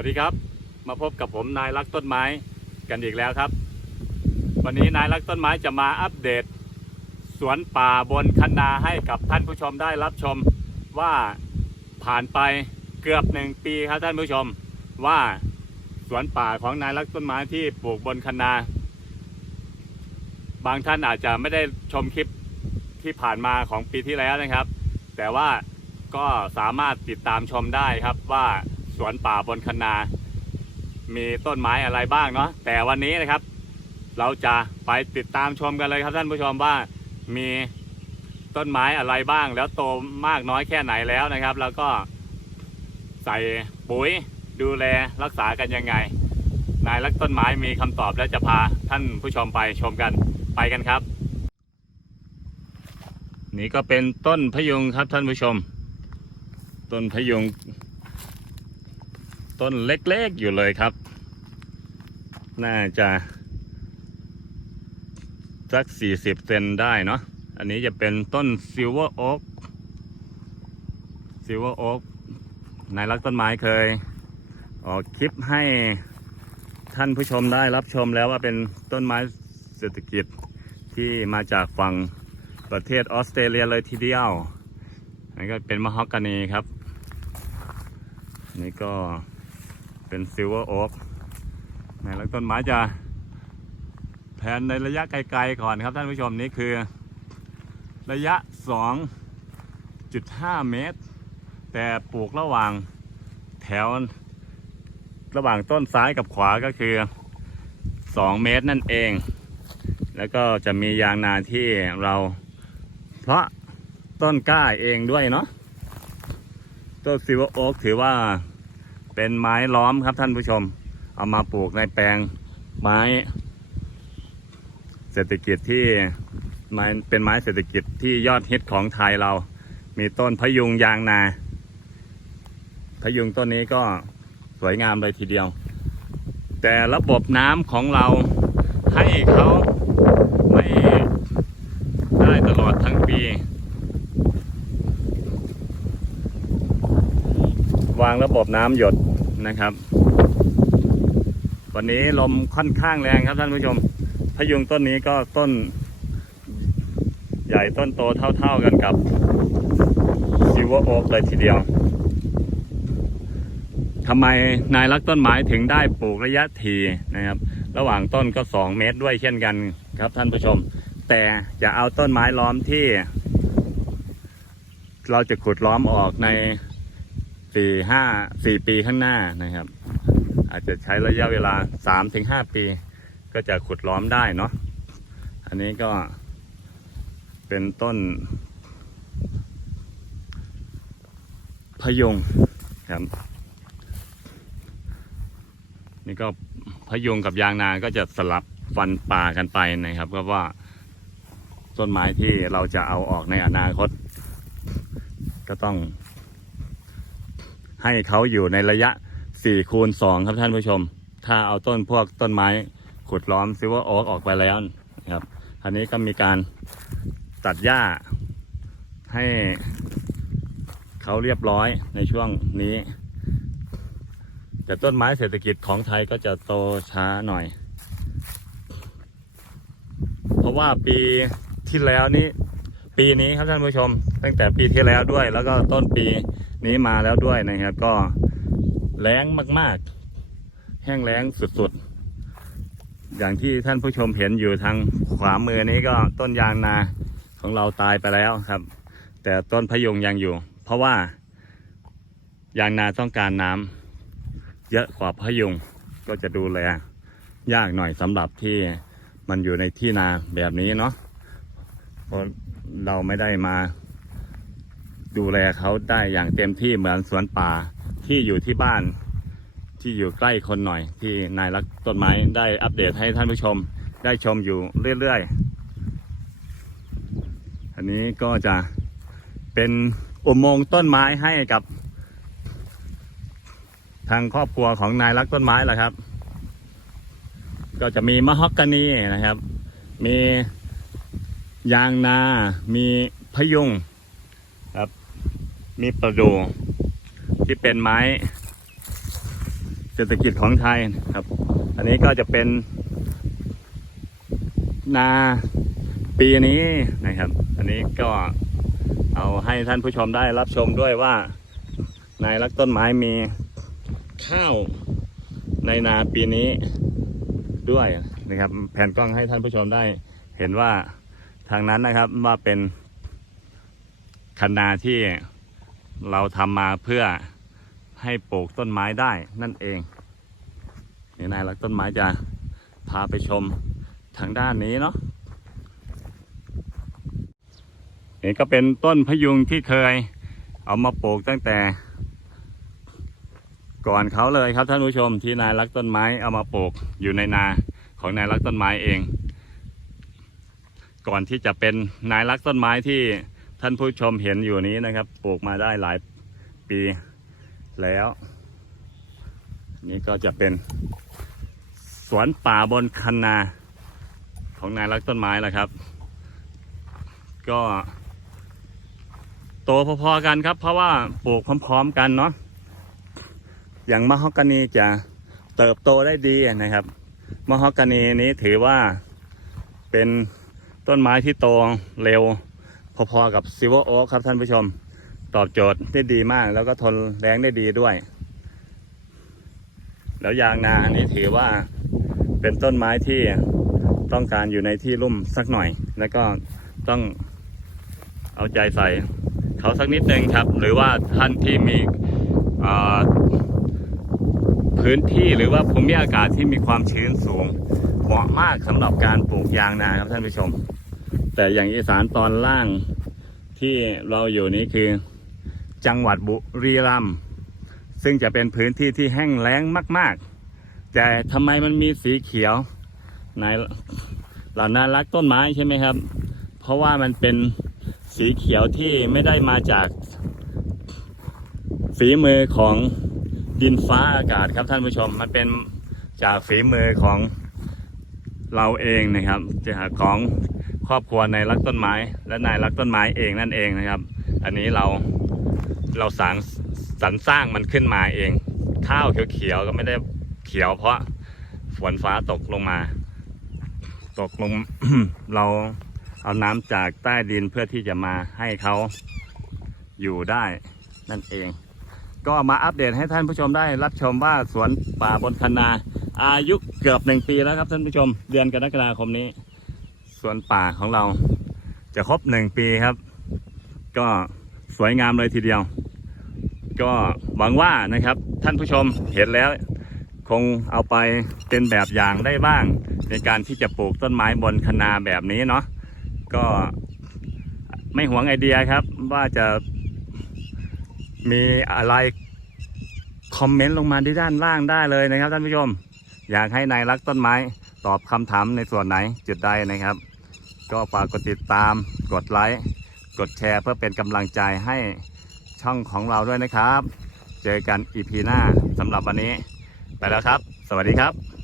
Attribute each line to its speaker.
Speaker 1: วัสดีครับ มาพบกับผมนายรักต้นไม้กันอีกแล้วครับ วันนี้นายรักต้นไม้จะมาอัปเดต สวนป่าบนคันนาให้กับท่านผู้ชมได้รับชมว่าผ่านไปเกือบหนึ่งปีครับท่านผู้ชมว่าสวนป่าของนายรักต้นไม้ที่ปลูกบนคันนา บางท่านอาจจะไม่ได้ชมคลิปที่ผ่านมาของปีที่แล้วนะครับ แต่ว่าก็สามารถติดตามชมได้ครับว่า สวนป่าบนคันนา มีต้นไม้อะไรบ้างเนาะแต่วันนี้นะครับ เราจะไปติดตามชมกันเลยครับท่านผู้ชมว่ามีต้นไม้อะไรบ้าง แล้วโตมากน้อยแค่ไหนแล้วนะครับ แล้วก็ใส่ปุ๋ยดูแลรักษากันยังไง นายรักต้นไม้มีคำตอบและจะพาท่านผู้ชมไปชมกันไปกันครับ นี่ก็เป็นต้นพยุงครับท่านผู้ชม ต้นพยุง ต้นเล็กๆอยู่เลยครับ น่าจะสักสี่สิบเซนได้เนาะ อันนี้จะเป็นต้นซิลเวอร์โอ๊กซิลเวอร์โอ๊กนายรักต้นไม้เคย ออกคลิปให้ท่านผู้ชมได้รับชมแล้วว่าเป็นต้นไม้เศรษฐกิจที่มาจากฝั่งประเทศออสเตรเลียเลยทีเดียวนี่ก็เป็นมะฮอกกานีครับ นี่ก็ เป็นซิลเวอร์โอ๊กนายรักต้นไม้จะแผนในระยะไกลๆก่อนครับท่านผู้ชมนี่คือระยะ 2.5 เมตร แต่ปลูกระหว่างแถวระหว่างต้นซ้ายกับขวาก็คือ 2 เมตรนั่นเอง แล้วก็จะมียางนาที่เราเพราะต้นกล้าเองด้วยเนาะต้นซิวโอ๊กถือว่า เป็นไม้ล้อมครับท่านผู้ชม เอามาปลูกในแปลงไม้ เศรษฐกิจที่ไม้เป็นไม้เศรษฐกิจที่ยอดฮิตของไทยเรา มีต้นพะยุงยางนาพะยุงต้นนี้ก็สวยงามเลยทีเดียว แต่ระบบน้ำของเราให้เขาไม่ได้ตลอดทั้งปี วางระบบน้ำหยดนะครับ วันนี้ลมค่อนข้างแรงครับท่านผู้ชมพะยุงต้นนี้ก็ต้น ใหญ่ต้นโตเท่าๆกันกับซิวโอ๊กเลยทีเดียวทำไมนายรักต้นไม้ถึงได้ปลูกระยะทีนะครับ ระหว่างต้นก็ 2 เมตรด้วยเช่นกันครับท่านผู้ชม แต่จะเอาต้นไม้ล้อมที่ เราจะขุดล้อมออกใน สี่ห้าสี่ปีข้างหน้านะครับ อาจจะใช้ระยะเวลาสามถึงห้าปี ก็จะขุดล้อมได้เนาะอันนี้ก็เป็นต้นพะยงครับนี่ก็พะยงกับยางนาก็จะสลับฟันป่ากันไปนะครับ ก็ว่าต้นไม้ที่เราจะเอาออกในอนาคต ก็ต้อง ให้เขาอยู่ในระยะ4คูณ2ครับท่านผู้ชม ถ้าเอาต้นพวกต้นไม้ขุดล้อมซิว่าโอ๊กออกไปแล้วนะครับอันนี้ก็มีการตัดหญ้าให้เขาเรียบร้อยในช่วงนี้ แต่ต้นไม้เศรษฐกิจของไทยก็จะโตช้าหน่อย เพราะว่าปีที่แล้วนี้ปีนี้ครับท่านผู้ชม ตั้งแต่ปีที่แล้วด้วย แล้วก็ต้นปี นี้มาแล้วด้วยนะครับ ก็แล้งมาก ๆ แห้งแล้งสุด ๆ อย่างที่ท่านผู้ชมเห็นอยู่ทางขวามือนี้ก็ต้นยางนาของเราตายไปแล้วครับ แต่ต้นพะยุงยังอยู่ เพราะว่ายางนาต้องการน้ำเยอะกว่าพะยุงก็จะดูแลยากหน่อยสำหรับที่มันอยู่ในที่นาแบบนี้เนาะเพราะเราไม่ได้มา ดูแลเขาได้อย่างเต็มที่เหมือนสวนป่าที่อยู่ที่บ้าน ที่อยู่ใกล้คนหน่อย ที่นายรักต้นไม้ได้อัปเดตให้ท่านผู้ชมได้ชมอยู่เรื่อยๆ อันนี้ก็จะเป็นอุโมงค์ต้นไม้ให้กับ ทางครอบครัวของนายรักต้นไม้แหละครับ ก็จะมีมะฮอกกานีนะครับ มียางนา มีพะยุง มีประดูที่เป็นไม้เศรษฐกิจของไทยครับ อันนี้ก็จะเป็น นาปีนี้นะครับ อันนี้ก็เอาให้ท่านผู้ชมได้รับชมด้วยว่า ในรักต้นไม้มีข้าวในนาปีนี้ด้วยนะครับ แผ่นกล้องให้ท่านผู้ชมได้เห็นว่าทางนั้นนะครับว่าเป็นคันนาที่ เราทำมาเพื่อให้ปลูกต้นไม้ได้นั่นเองนี่นายรักต้นไม้จะพาไปชมทางด้านนี้เนาะนี่ก็เป็นต้นพยุงที่เคยเอามาปลูกตั้งแต่ ก่อนเขาเลยครับท่านผู้ชมที่นายรักต้นไม้เอามาปลูกอยู่ในนาของนายรักต้นไม้เอง ก่อนที่จะเป็นนายรักต้นไม้ที่ ท่านผู้ชมเห็นอยู่นี้นะครับ ปลูกมาได้หลายปีแล้ว นี่ก็จะเป็นสวนป่าบนคันนาของนายรักต้นไม้แหละครับ ก็โตพอๆกันครับ เพราะว่าปลูกพร้อม ๆ กันเนาะอย่างมะฮอกกานีจะเติบโตได้ดีนะครับมะฮอกกานีนี้ถือว่าเป็นต้นไม้ที่โตเร็ว พอๆกับซิวโอครับท่านผู้ชม ตอบโจทย์ได้ดีมาก แล้วก็ทนแรงได้ดีด้วย แล้วยางนาอันนี้ถือว่าเป็นต้นไม้ที่ต้องการอยู่ในที่ลุ่มสักหน่อย แล้วก็ต้องเอาใจใส่เขาสักนิดนึงครับ หรือว่าท่านที่มีพื้นที่หรือว่าภูมิอากาศที่มีความชื้นสูงเหมาะมากสำหรับการปลูกยางนาครับท่านผู้ชม แต่อย่างอีสานตอนล่างที่เราอยู่นี้คือ จังหวัดบุรีรัมย์ซึ่งจะเป็นพื้นที่ที่แห้งแล้งมาก ๆ แต่ทำไมมันมีสีเขียวในเหล่านั้นรักต้นไม้ใช่ไหมครับ เพราะว่ามันเป็นสีเขียวที่ไม่ได้มาจากฝีมือของดินฟ้าอากาศครับท่านผู้ชม มันเป็นจากฝีมือของเราเองนะครับจากของ ครอบครัวในรักต้นไม้ และนายรักต้นไม้เองนั่นเองนะครับ อันนี้เราเราสางสรรสร้างมันขึ้นมาเอง ข้าวเขียวๆก็ไม่ได้เขียว เพราะฝนฟ้าตกลงมา ตกลงเราเอาน้ำจากใต้ดินเพื่อที่จะมาให้เขาอยู่ได้นั่นเอง ก็มาอัปเดตให้ท่านผู้ชมได้รับชมว่าสวนป่าบนคันนา อายุเกือบหนึ่งปีแล้วครับท่านผู้ชม เดือนกรกฎาคมนี้ สวนป่าของเราจะครบหนึ่งปีครับ ก็สวยงามเลยทีเดียว ก็หวังว่านะครับท่านผู้ชมเห็นแล้ว คงเอาไปเป็นแบบอย่างได้บ้าง ในการที่จะปลูกต้นไม้บนคันนาแบบนี้เนาะก็ไม่หวงไอเดียครับ ว่าจะมีอะไรคอมเมนต์ลงมาที่ด้านล่างได้เลยนะครับท่านผู้ชม อยากให้นายรักต้นไม้ ตอบคำถามในส่วนไหนจุดใดนะครับ ก็ฝากกดติดตาม กดไลค์กดแชร์เพื่อเป็นกำลังใจให้ช่องของเราด้วยนะครับ เจอกันอีพีหน้าสำหรับวันนี้ ไปแล้วครับ สวัสดีครับ